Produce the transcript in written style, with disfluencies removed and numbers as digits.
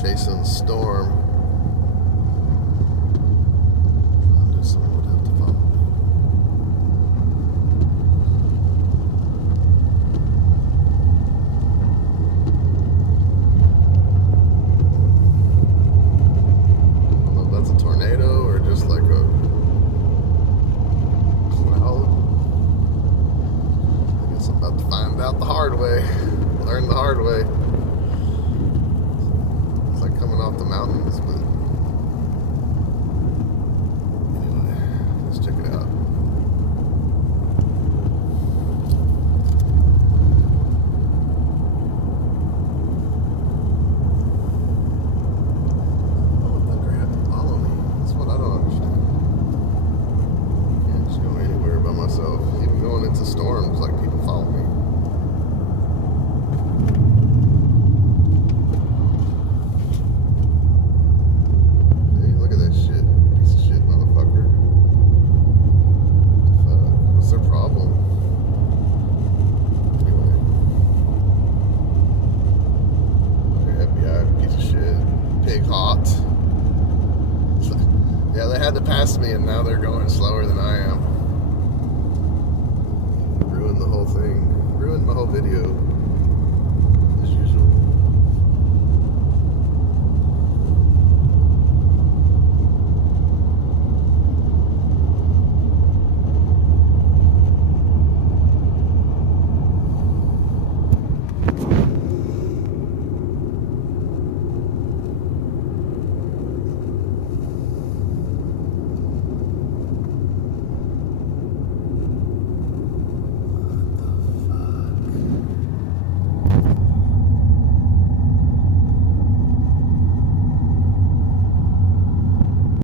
Chasing storm. I knew someone would have to follow me. I don't know if that's a tornado or just like a cloud. I guess I'm about to find out the hard way. Learn the hard way. It's like coming off the mountains, but anyway, let's check it out. Why would the grab follow me? That's what I don't understand. Can't just go anywhere by myself. Even going into storms, like people follow me. Hey, look at that shit. Piece of shit, motherfucker. What the fuck? What's their problem? Anyway. Your FBI piece of shit. Pig hot. Yeah, they had to pass me and now they're going slower than I am. Ruined the whole thing. Ruined my whole video.